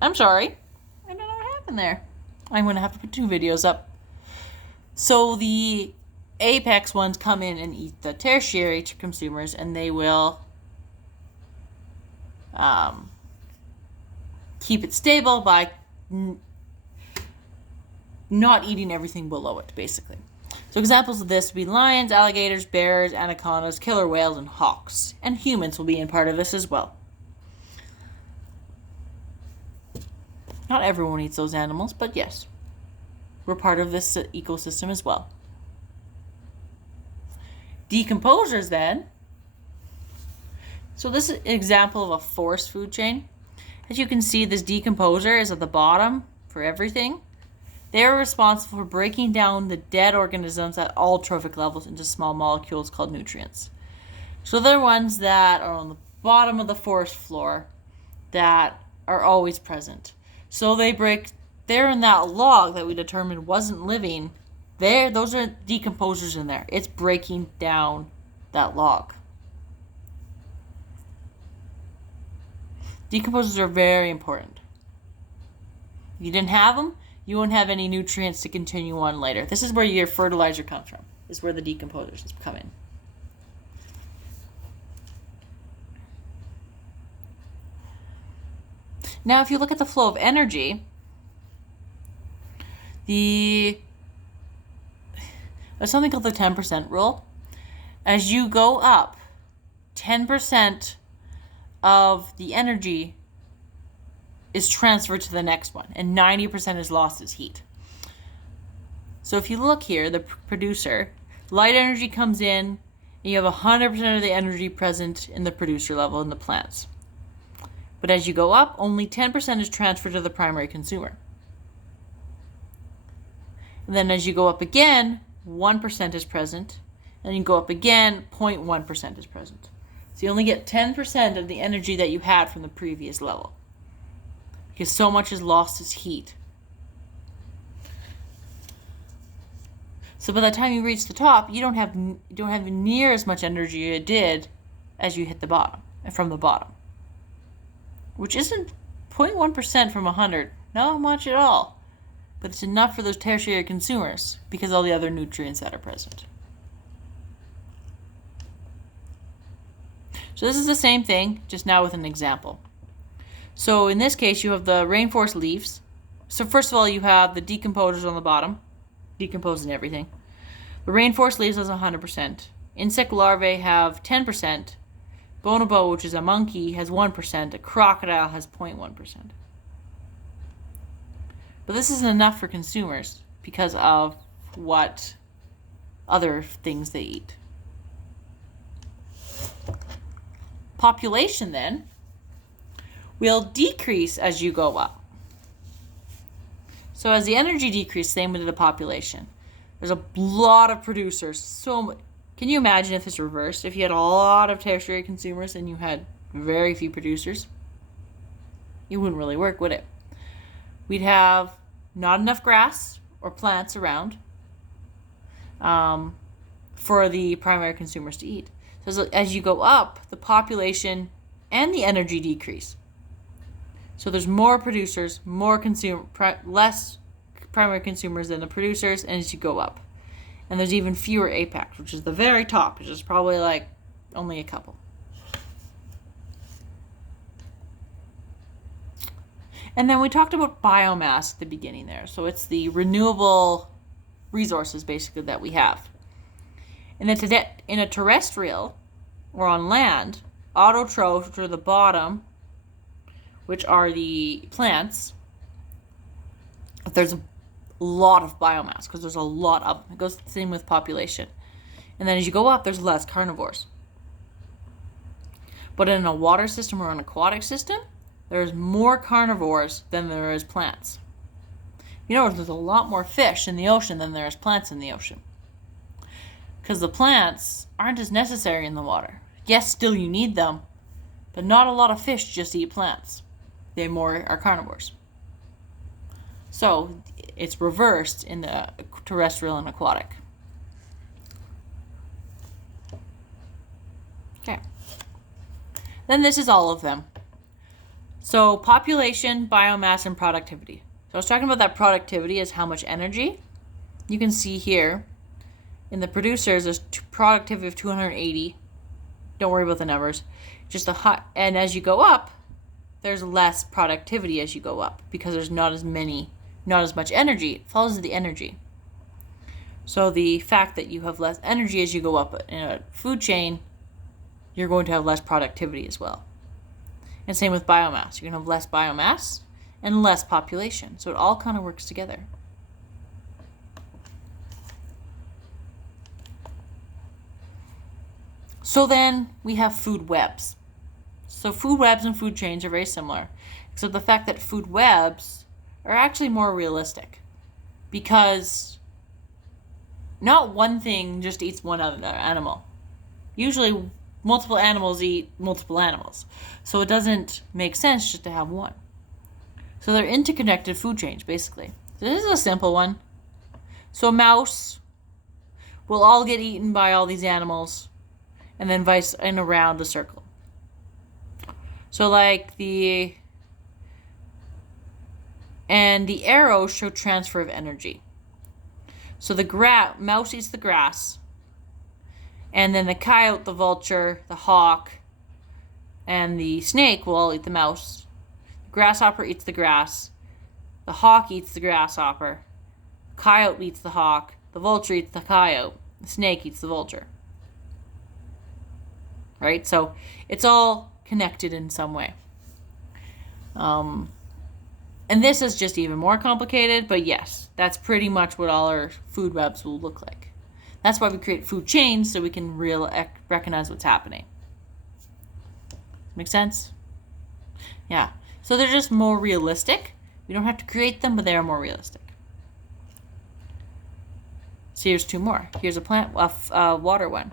I'm sorry. I don't know what happened there. I'm going to have to put 2 videos up. So the apex ones come in and eat the tertiary consumers, and they will keep it stable by not eating everything below it, basically. So examples of this would be lions, alligators, bears, anacondas, killer whales, and hawks. And humans will be in part of this as well. Not everyone eats those animals, but yes, we're part of this ecosystem as well. Decomposers then. So this is an example of a forest food chain. As you can see, this decomposer is at the bottom for everything. They are responsible for breaking down the dead organisms at all trophic levels into small molecules called nutrients. So they're ones that are on the bottom of the forest floor that are always present. So they're in that log that we determined wasn't living. Those are decomposers in there. It's breaking down that log. Decomposers are very important. If you didn't have them, you won't have any nutrients to continue on later. This is where your fertilizer comes from. This is where the decomposers come in. Now, if you look at the flow of energy, there's something called the 10% rule. As you go up, 10% of the energy is transferred to the next one, and 90% is lost as heat. So if you look here, the producer, light energy comes in, and you have 100% of the energy present in the producer level in the plants. But as you go up, only 10% is transferred to the primary consumer. And then as you go up again, 1% is present, and you go up again, 0.1% is present. So you only get 10% of the energy that you had from the previous level, because so much is lost as heat. So by the time you reach the top, you don't have near as much energy you did as you hit the bottom, from the bottom, which isn't 0.1% from 100, not much at all, but it's enough for those tertiary consumers because of all the other nutrients that are present. So this is the same thing, just now with an example. So in this case, you have the rainforest leaves. So first of all, you have the decomposers on the bottom, decomposing everything. The rainforest leaves has 100%. Insect larvae have 10%. Bonobo, which is a monkey, has 1%. A crocodile has 0.1%. But this isn't enough for consumers because of what other things they eat. Population then will decrease as you go up. So as the energy decreases, same with the population. There's a lot of producers. Can you imagine if it's reversed? If you had a lot of tertiary consumers and you had very few producers? It wouldn't really work, would it? We'd have not enough grass or plants around for the primary consumers to eat. So as you go up, the population and the energy decrease. So there's more producers, less primary consumers than the producers, and as you go up. And there's even fewer apex, which is the very top, which is probably like only a couple. And then we talked about biomass at the beginning there. So it's the renewable resources basically that we have. In a terrestrial or on land, autotrophs, which are the bottom, which are the plants, there's a lot of biomass because there's a lot of them. It goes the same with population. And then as you go up, there's less carnivores. But in a water system or an aquatic system, there's more carnivores than there is plants. You know, there's a lot more fish in the ocean than there is plants in the ocean. Because the plants aren't as necessary in the water. Yes, still you need them, but not a lot of fish just eat plants. They more are carnivores. So it's reversed in the terrestrial and aquatic. Okay. Then this is all of them. So population, biomass, and productivity. So I was talking about that productivity as how much energy. You can see here in the producers, there's productivity of 280. Don't worry about the numbers. Just the hot, and as you go up, there's less productivity as you go up because there's not as much energy. It follows the energy. So the fact that you have less energy as you go up in a food chain, you're going to have less productivity as well. And same with biomass. You're going to have less biomass and less population. So it all kind of works together. So then we have food webs. So food webs and food chains are very similar, except the fact that food webs are actually more realistic because not one thing just eats one other animal. Usually multiple animals eat multiple animals. So it doesn't make sense just to have one. So they're interconnected food chains, basically. So this is a simple one. So a mouse will all get eaten by all these animals and then vice and around the circle. So like the arrows show transfer of energy. So the mouse eats the grass, and then the coyote, the vulture, the hawk, and the snake will all eat the mouse. The grasshopper eats the grass. The hawk eats the grasshopper. The coyote eats the hawk. The vulture eats the coyote. The snake eats the vulture. Right? So it's all connected in some way. And this is just even more complicated, but yes, that's pretty much what all our food webs will look like. That's why we create food chains, so we can recognize what's happening. Make sense? Yeah. So they're just more realistic. We don't have to create them, but they are more realistic. So here's two more. Here's a water one.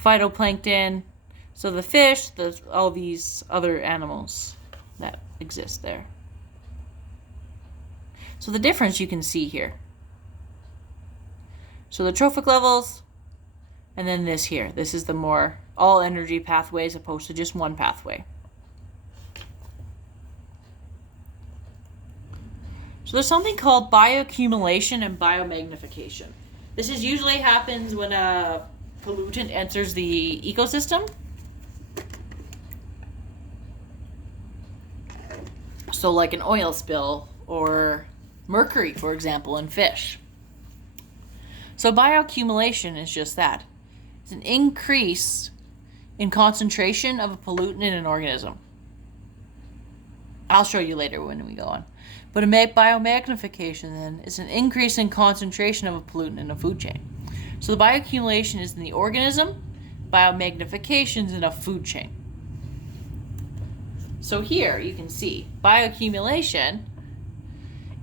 Phytoplankton. So the fish, all these other animals that exist there. So the difference you can see here. So the trophic levels, and then this here. This is the more all energy pathways opposed to just one pathway. So there's something called bioaccumulation and biomagnification. This usually happens when a pollutant enters the ecosystem. So like an oil spill or mercury, for example, in fish. So bioaccumulation is just that. It's an increase in concentration of a pollutant in an organism. I'll show you later when we go on. But a biomagnification then is an increase in concentration of a pollutant in a food chain. So the bioaccumulation is in the organism, biomagnification is in a food chain. So here you can see bioaccumulation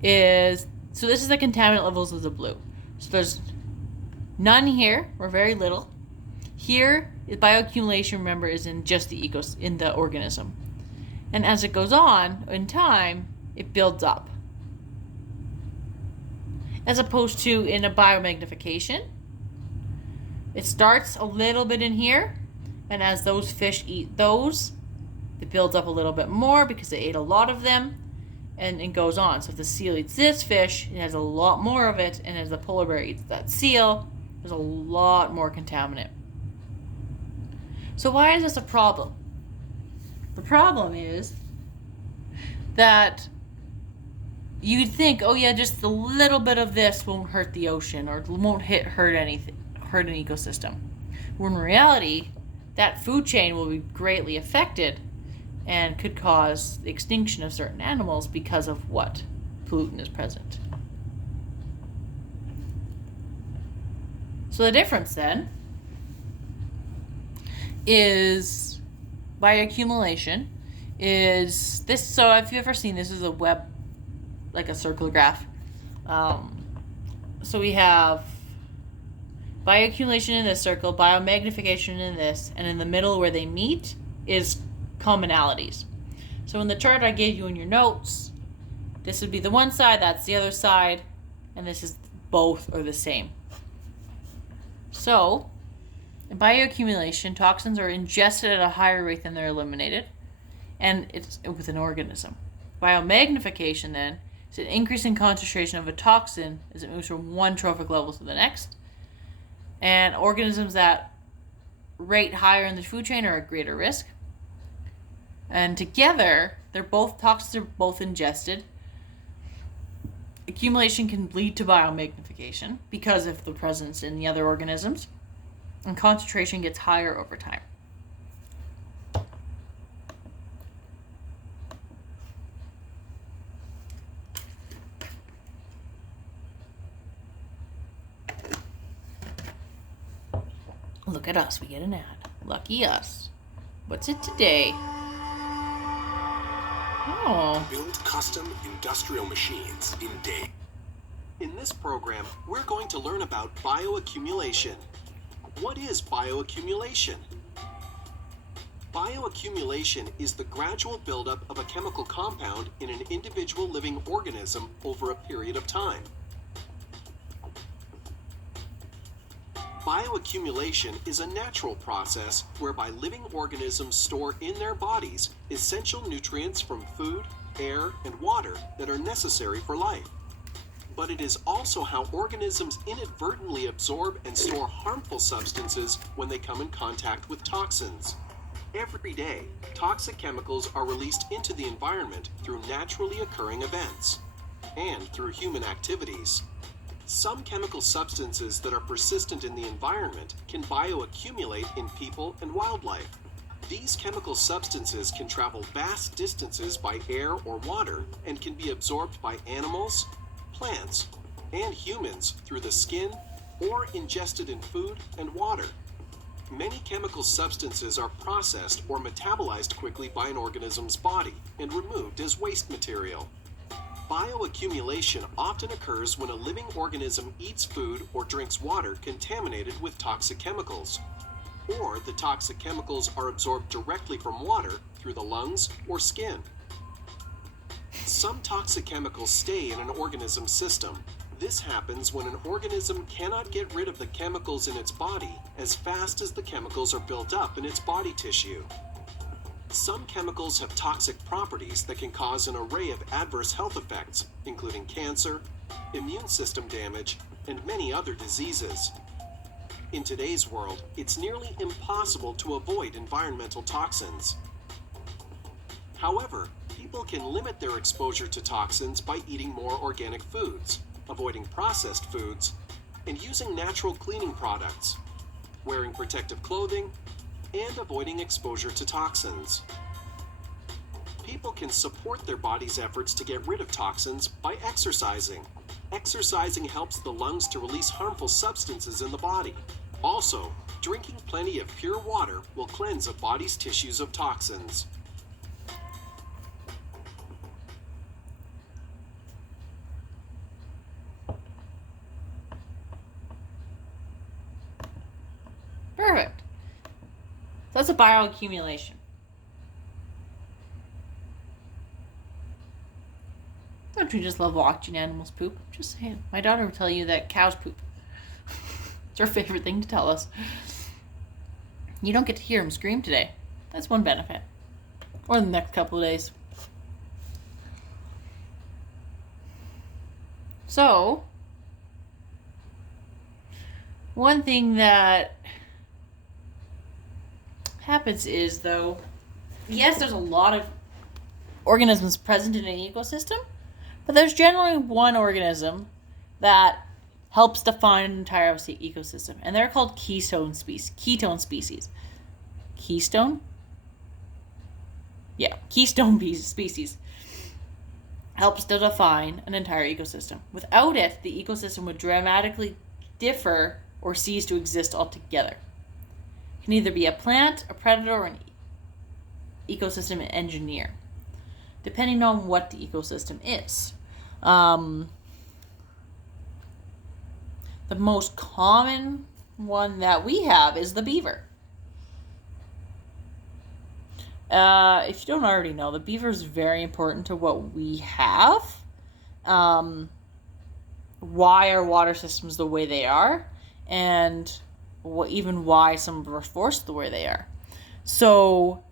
is, so this is the contaminant levels of the blue. So there's none here, or very little. Here, bioaccumulation, remember, is in just in the organism. And as it goes on in time, it builds up. As opposed to in a biomagnification, it starts a little bit in here, and as those fish eat those, it builds up a little bit more because they ate a lot of them, and it goes on. So if the seal eats this fish, it has a lot more of it, and as the polar bear eats that seal, there's a lot more contaminant. So why is this a problem? The problem is that you'd think, oh yeah, just a little bit of this won't hurt the ocean or won't hurt an ecosystem. When in reality, that food chain will be greatly affected and could cause the extinction of certain animals because of what pollutant is present. So the difference then is bioaccumulation is this. So if you've ever seen this is a web, like a circular graph. So we have bioaccumulation in this circle, biomagnification in this, and in the middle where they meet is commonalities. So in the chart I gave you in your notes, this would be the one side, that's the other side, and this is both are the same. So in bioaccumulation, toxins are ingested at a higher rate than they're eliminated. and it's with an organism. Biomagnification, then, is an increase in concentration of a toxin as it moves from one trophic level to the next. And organisms that rate higher in the food chain are at greater risk. And together, toxins are both ingested. Accumulation can lead to biomagnification because of the presence in the other organisms, and concentration gets higher over time. Look at us, we get an ad. Lucky us. What's it today? Oh. Build custom industrial machines in days. In this program, we're going to learn about bioaccumulation. What is bioaccumulation? Bioaccumulation is the gradual buildup of a chemical compound in an individual living organism over a period of time. Bioaccumulation is a natural process whereby living organisms store in their bodies essential nutrients from food, air, and water that are necessary for life. But it is also how organisms inadvertently absorb and store harmful substances when they come in contact with toxins. Every day, toxic chemicals are released into the environment through naturally occurring events and through human activities. Some chemical substances that are persistent in the environment can bioaccumulate in people and wildlife. These chemical substances can travel vast distances by air or water and can be absorbed by animals, plants, and humans through the skin or ingested in food and water. Many chemical substances are processed or metabolized quickly by an organism's body and removed as waste material. Bioaccumulation often occurs when a living organism eats food or drinks water contaminated with toxic chemicals, or the toxic chemicals are absorbed directly from water through the lungs or skin. Some toxic chemicals stay in an organism's system. This happens when an organism cannot get rid of the chemicals in its body as fast as the chemicals are built up in its body tissue. Some chemicals have toxic properties that can cause an array of adverse health effects, including cancer, immune system damage, and many other diseases. In today's world, it's nearly impossible to avoid environmental toxins. However, people can limit their exposure to toxins by eating more organic foods, avoiding processed foods, and using natural cleaning products, wearing protective clothing, and avoiding exposure to toxins. People can support their body's efforts to get rid of toxins by exercising. Exercising helps the lungs to release harmful substances in the body. Also, drinking plenty of pure water will cleanse a body's tissues of toxins. Perfect. That's a bioaccumulation. Don't you just love watching animals poop? Just saying. My daughter will tell you that cows poop. It's her favorite thing to tell us. You don't get to hear them scream today. That's one benefit. Or the next couple of days. So, one thing that happens is, though, yes, there's a lot of organisms present in an ecosystem, but there's generally one organism that helps define an entire ecosystem, and they're called ketone species. Keystone? Yeah, keystone species helps to define an entire ecosystem. Without it, the ecosystem would dramatically differ or cease to exist altogether. Can either be a plant, a predator, or an ecosystem engineer, depending on what the ecosystem is. The most common one that we have is the beaver. If you don't already know, the beaver is very important to what we have. Why our water systems the way they are, and even why some of our forests the way they are. So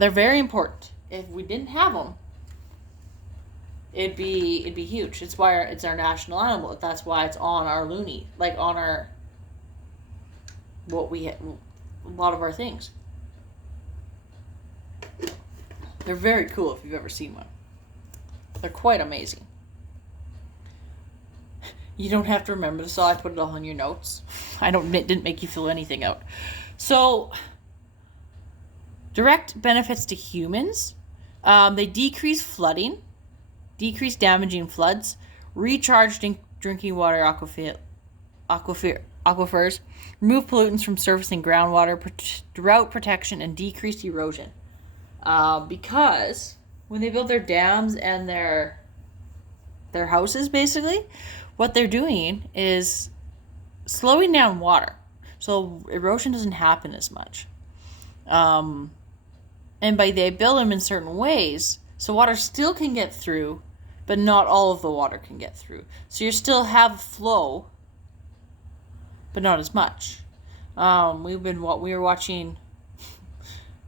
they're very important. If we didn't have them, it'd be huge. It's why it's our national animal. That's why it's on our loonie, like on our a lot of our things. They're very cool if you've ever seen one. They're quite amazing. You don't have to remember this, so I put it all in your notes. Didn't make you fill anything out. So, direct benefits to humans. They decrease flooding, decrease damaging floods, recharge drinking water aquifers, remove pollutants from surface and groundwater, drought protection, and decreased erosion. Because when they build their dams and their houses, basically, what they're doing is slowing down water, so erosion doesn't happen as much. And they build them in certain ways, so water still can get through, but not all of the water can get through. So you still have flow, but not as much. We were watching.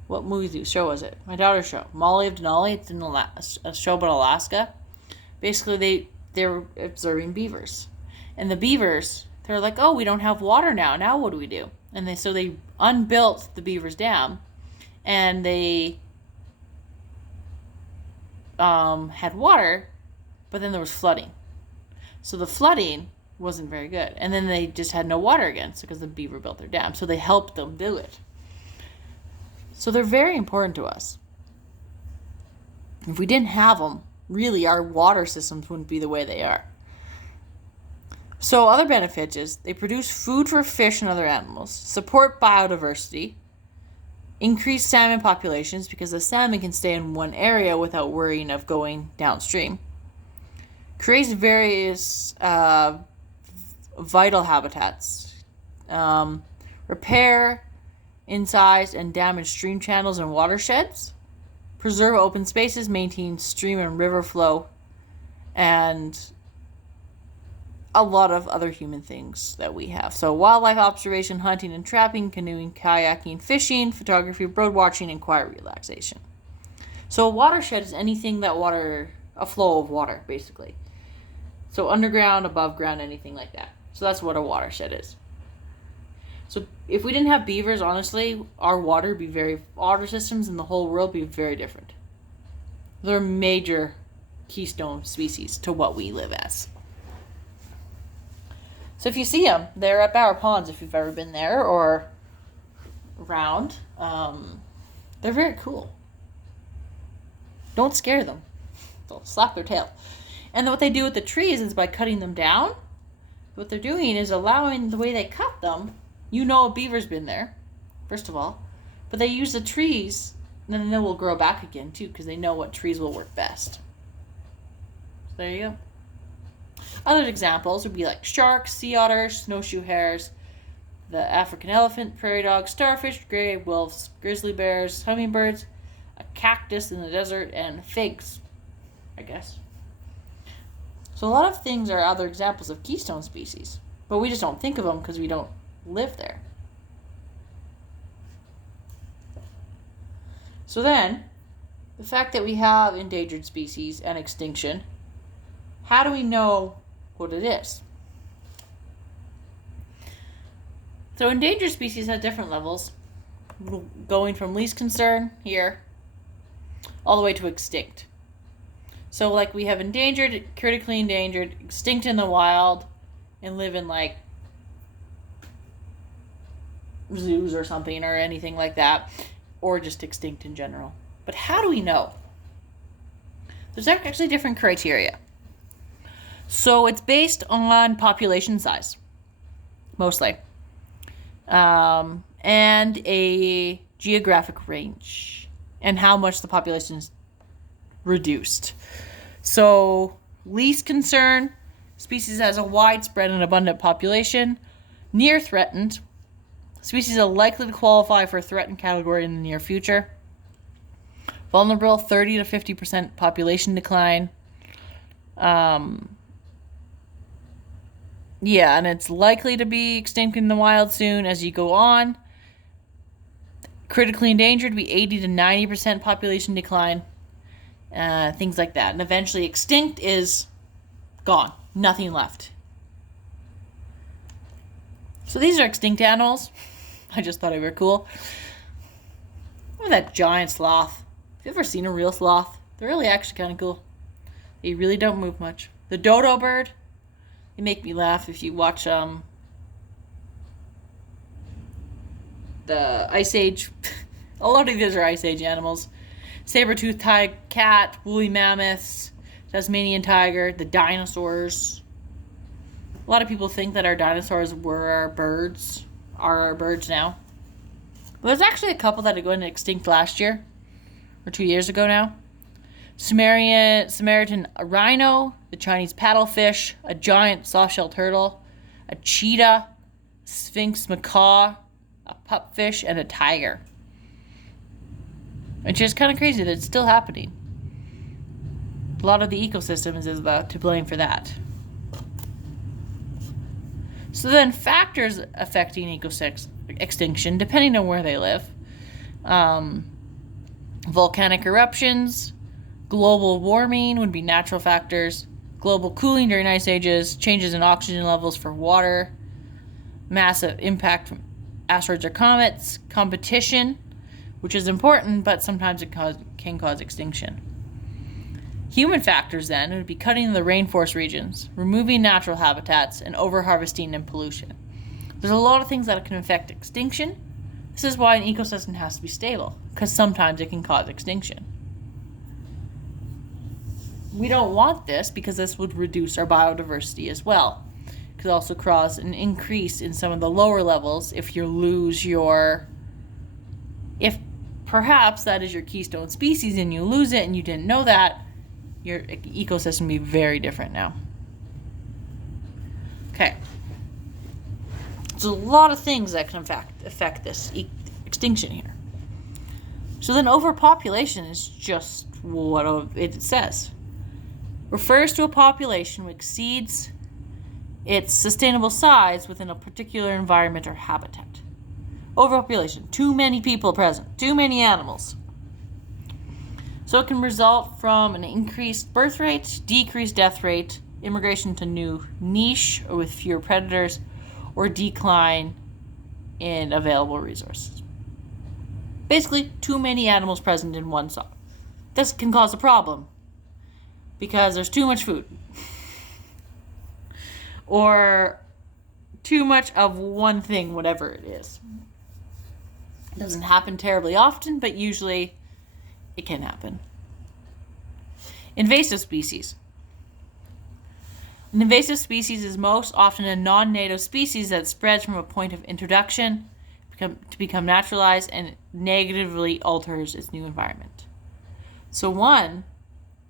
What show was it? My daughter's show, Molly of Denali. It's in a show about Alaska. Basically, they're observing beavers, and the beavers, they're like, oh, we don't have water now. Now what do we do? And they unbuilt the beavers dam, and they had water, but then there was flooding. So the flooding wasn't very good, and then they just had no water again because the beaver built their dam. So they helped them do it. So they're very important to us. If we didn't have them, really our water systems wouldn't be the way they are. So other benefits is they produce food for fish and other animals, support biodiversity, increase salmon populations because the salmon can stay in one area without worrying of going downstream, creates various vital habitats, repair incised and damaged stream channels and watersheds, preserve open spaces, maintain stream and river flow, and a lot of other human things that we have. So wildlife observation, hunting and trapping, canoeing, kayaking, fishing, photography, bird watching, and quiet relaxation. So a watershed is anything a flow of water, basically. So underground, above ground, anything like that. So that's what a watershed is. So if we didn't have beavers, honestly, our water systems in the whole world be very different. They're major keystone species to what we live as. So if you see them, they're at Bower Ponds if you've ever been there or around. They're very cool. Don't scare them. They'll slap their tail. And what they do with the trees is by cutting them down, what they're doing is allowing the way they cut them. You know a beaver's been there, first of all, but they use the trees, and then they will grow back again, too, because they know what trees will work best. So there you go. Other examples would be like sharks, sea otters, snowshoe hares, the African elephant, prairie dog, starfish, gray wolves, grizzly bears, hummingbirds, a cactus in the desert, and figs, I guess. So a lot of things are other examples of keystone species, but we just don't think of them because we don't live there. So then, the fact that we have endangered species and extinction, how do we know what it is? So endangered species have different levels, going from least concern here all the way to extinct. So like we have endangered, critically endangered, extinct in the wild, and live in like zoos or something or anything like that, or just extinct in general. But how do we know? There's actually different criteria. So it's based on population size, mostly, and a geographic range, and how much the population is reduced. So least concern, species has a widespread and abundant population. Near threatened, species are likely to qualify for a threatened category in the near future. Vulnerable, 30 to 50% population decline. And it's likely to be extinct in the wild soon as you go on. Critically endangered would be 80 to 90% population decline. Things like that. And eventually extinct is gone. Nothing left. So these are extinct animals. I just thought they were cool. Look at that giant sloth. Have you ever seen a real sloth? They're really actually kind of cool. They really don't move much. The dodo bird. They make me laugh if you watch the Ice Age. A lot of these are Ice Age animals. Saber-toothed cat, woolly mammoths, Tasmanian tiger, the dinosaurs. A lot of people think that our dinosaurs were our birds, are our birds now. But there's actually a couple that are going extinct last year, or 2 years ago now. Samaritan rhino, the Chinese paddlefish, a giant softshell turtle, a cheetah, sphinx macaw, a pupfish, and a tiger. Which is kind of crazy that it's still happening. A lot of the ecosystem is to blame for that. So then factors affecting extinction, depending on where they live. Volcanic eruptions, global warming would be natural factors, global cooling during ice ages, changes in oxygen levels for water, massive impact from asteroids or comets, competition, which is important, but sometimes it can cause extinction. Human factors then would be cutting the rainforest regions, removing natural habitats, and overharvesting and pollution. There's a lot of things that can affect extinction. This is why an ecosystem has to be stable, because sometimes it can cause extinction. We don't want this because this would reduce our biodiversity as well. It could also cause an increase in some of the lower levels if perhaps that is your keystone species and you lose it and you didn't know that, your ecosystem would be very different now. Okay. There's a lot of things that can affect this extinction here. So then overpopulation is just what it says. Refers to a population which exceeds its sustainable size within a particular environment or habitat. Overpopulation, too many people present, too many animals. So it can result from an increased birth rate, decreased death rate, immigration to new niche or with fewer predators, or decline in available resources. Basically, too many animals present in one spot. This can cause a problem because there's too much food or too much of one thing, whatever it is. It doesn't happen terribly often, but usually it can happen. Invasive species. An invasive species is most often a non-native species that spreads from a point of introduction to become naturalized and negatively alters its new environment. So one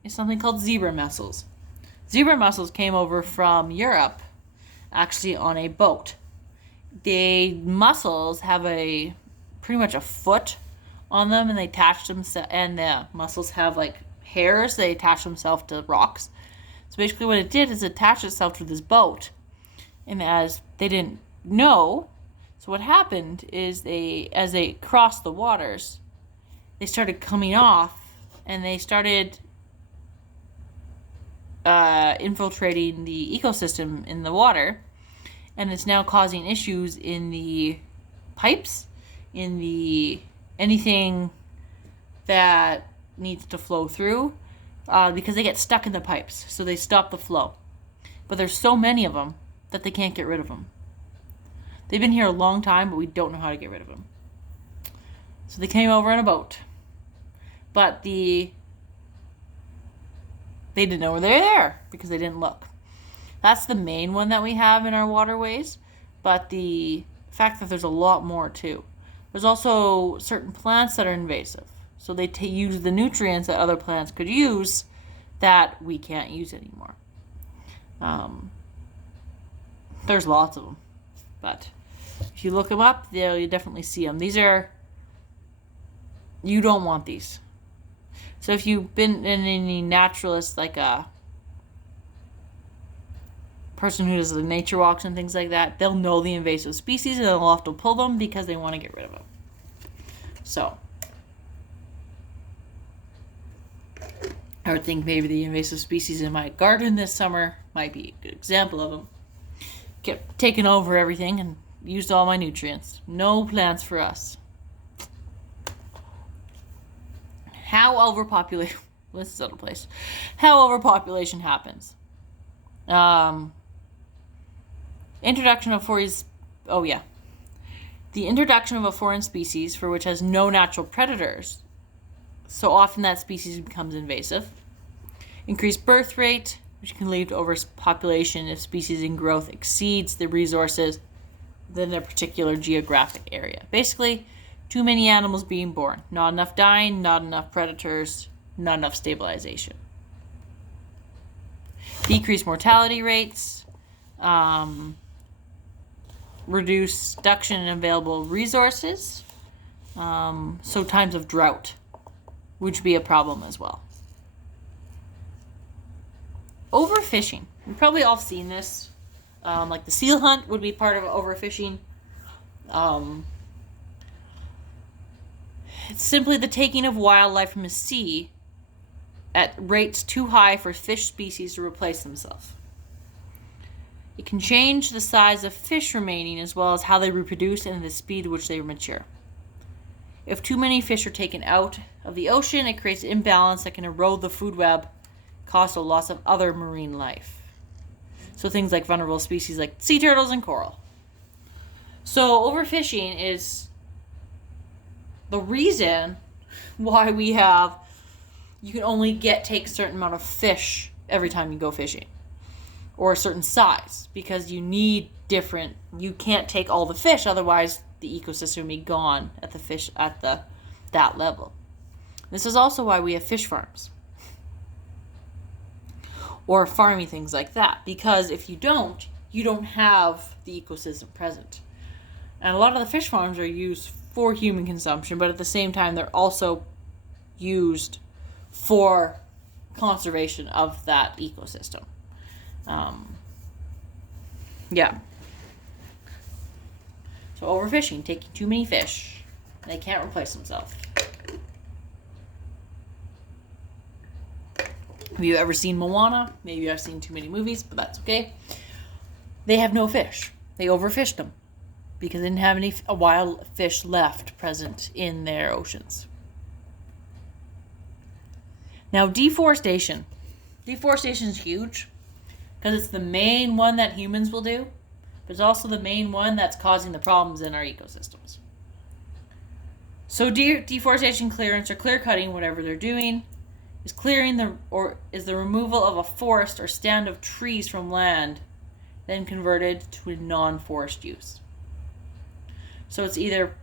is something called zebra mussels. Zebra mussels came over from Europe, actually on a boat. The mussels have pretty much a foot on them, and they attach themselves, and the mussels have like hairs. They attach themselves to rocks. So basically what it did is attach itself to this boat, and as they didn't know, so what happened is as they crossed the waters, they started coming off, and they started infiltrating the ecosystem in the water, and it's now causing issues in the pipes, in the anything that needs to flow through, because they get stuck in the pipes, so they stop the flow. But there's so many of them that they can't get rid of them. They've been here a long time, but we don't know how to get rid of them. So they came over on a boat, but they didn't know they were there because they didn't look. That's the main one that we have in our waterways, but the fact that there's a lot more too. There's also certain plants that are invasive. So they use the nutrients that other plants could use that we can't use anymore. There's lots of them. But if you look them up, you definitely see them. You don't want these. So if you've been in any naturalist, like a person who does the nature walks and things like that, they'll know the invasive species and they'll have to pull them because they want to get rid of them. So I would think maybe the invasive species in my garden this summer might be a good example of them. Kept taking over everything and used all my nutrients. No plants for us. How overpopulation... This is out of place. How overpopulation happens. Introduction of foreign... Oh, yeah. The introduction of a foreign species for which has no natural predators. So often that species becomes invasive. Increased birth rate, which can lead to overpopulation if species in growth exceeds the resources within a particular geographic area. Basically, too many animals being born. Not enough dying, not enough predators, not enough stabilization. Decreased mortality rates, reduced reduction in available resources, so times of drought, which would be a problem as well. Overfishing. We've probably all seen this. Like the seal hunt would be part of overfishing. It's simply the taking of wildlife from the sea at rates too high for fish species to replace themselves. It can change the size of fish remaining as well as how they reproduce and the speed at which they mature. If too many fish are taken out of the ocean, it creates an imbalance that can erode the food web, cause a loss of other marine life. So things like vulnerable species like sea turtles and coral. So overfishing is the reason why we have, you can only take a certain amount of fish every time you go fishing, or a certain size, because you need different, you can't take all the fish, otherwise the ecosystem would be gone at the fish at that level. This is also why we have fish farms or farming things like that, because if you don't have the ecosystem present. And a lot of the fish farms are used for human consumption, but at the same time they're also used for conservation of that ecosystem. Yeah. So overfishing, taking too many fish. They can't replace themselves. Have you ever seen Moana? Maybe I've seen too many movies, but that's okay. They have no fish. They overfished them because they didn't have any wild fish left present in their oceans. Now, deforestation. Deforestation is huge because it's the main one that humans will do, but it's also the main one that's causing the problems in our ecosystems. So deforestation, clearance, or clear cutting, whatever they're doing, is clearing is the removal of a forest or stand of trees from land, then converted to a non-forest use. So it's either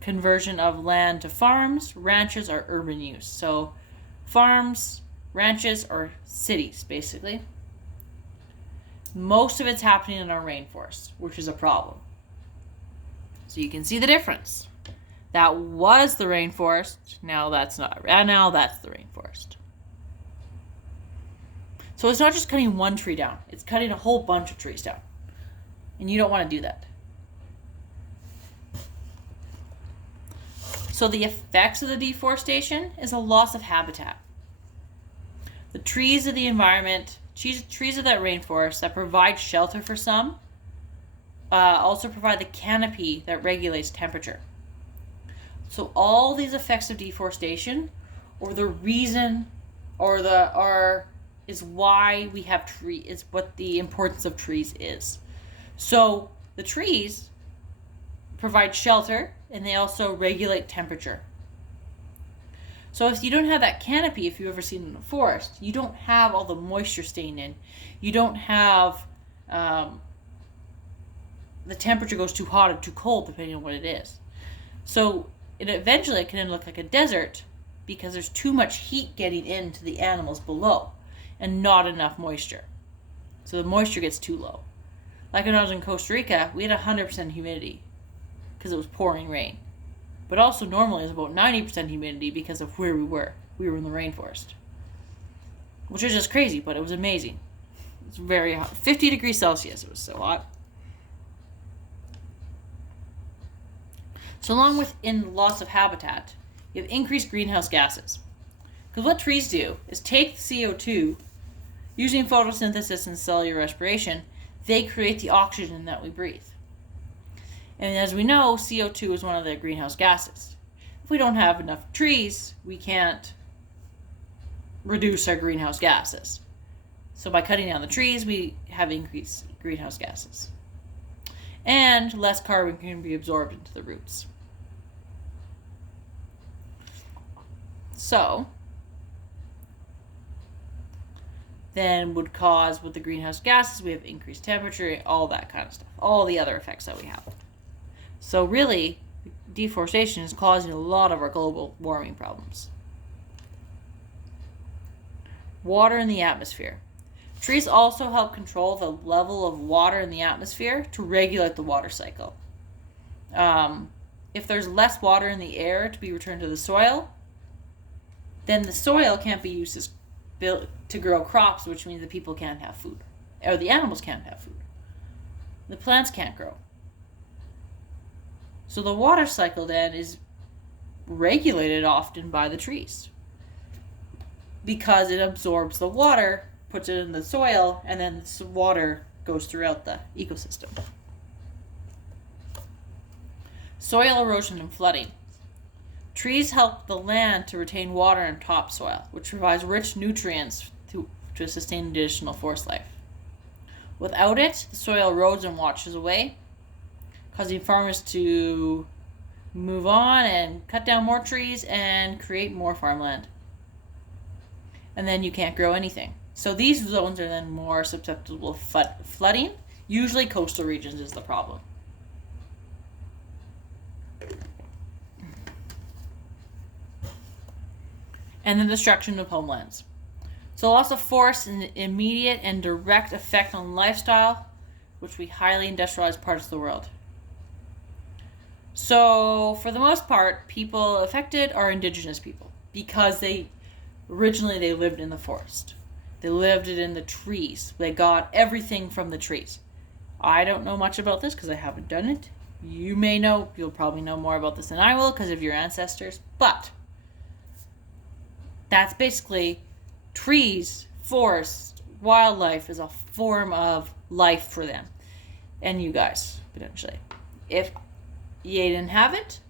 conversion of land to farms, ranches, or urban use. So farms, ranches, or cities, basically. Most of it's happening in our rainforest, which is a problem. So you can see the difference. That was the rainforest. Now that's not. And now that's the rainforest. So it's not just cutting one tree down. It's cutting a whole bunch of trees down. And you don't want to do that. So the effects of the deforestation is a loss of habitat. The trees of the environment, trees of that rainforest that provide shelter for some, also provide the canopy that regulates temperature. So all these effects of deforestation, or the reason, is why we have trees, is what the importance of trees is. So the trees provide shelter, and they also regulate temperature. So if you don't have that canopy, if you've ever seen in a forest, you don't have all the moisture staying in. You don't have, the temperature goes too hot or too cold, depending on what it is. So eventually it can look like a desert because there's too much heat getting into the animals below and not enough moisture. So the moisture gets too low. Like when I was in Costa Rica, we had 100% humidity because it was pouring rain. But also normally it's about 90% humidity because of where we were. We were in the rainforest. Which is just crazy, but it was amazing. It's very hot. 50 degrees Celsius, it was so hot. So along with in loss of habitat, you have increased greenhouse gases. Because what trees do is take the CO2, using photosynthesis and cellular respiration, they create the oxygen that we breathe. And as we know, CO2 is one of the greenhouse gases. If we don't have enough trees, we can't reduce our greenhouse gases. So by cutting down the trees, we have increased greenhouse gases. And less carbon can be absorbed into the roots. So, then would cause with the greenhouse gases, we have increased temperature, all that kind of stuff, all the other effects that we have. So really, deforestation is causing a lot of our global warming problems. Water in the atmosphere. Trees also help control the level of water in the atmosphere to regulate the water cycle. If there's less water in the air to be returned to the soil, then the soil can't be used to grow crops, which means the people can't have food, or the animals can't have food. The plants can't grow. So the water cycle then is regulated often by the trees, because it absorbs the water, puts it in the soil, and then the water goes throughout the ecosystem. Soil erosion and flooding. Trees help the land to retain water in topsoil, which provides rich nutrients to sustain additional forest life. Without it, the soil erodes and washes away, causing farmers to move on and cut down more trees and create more farmland. And then you can't grow anything. So these zones are then more susceptible to flooding. Usually coastal regions is the problem. And the destruction of homelands. So loss of forest is an immediate and direct effect on lifestyle, which we highly industrialized parts of the world. So for the most part, people affected are indigenous people, because originally they lived in the forest. They lived in the trees. They got everything from the trees. I don't know much about this because I haven't done it. You may know, you'll probably know more about this than I will because of your ancestors, but that's basically trees, forest, wildlife is a form of life for them. And you guys, potentially. If you didn't have it,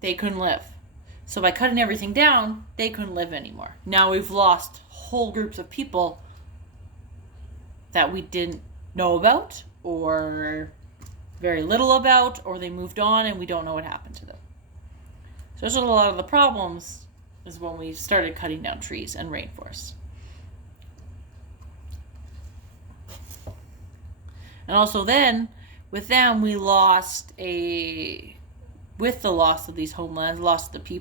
they couldn't live. So by cutting everything down, they couldn't live anymore. Now we've lost whole groups of people that we didn't know about, or very little about, or they moved on and we don't know what happened to them. So those are a lot of the problems is when we started cutting down trees and rainforests. And also then, with them, we lost with the loss of these homelands, lost the people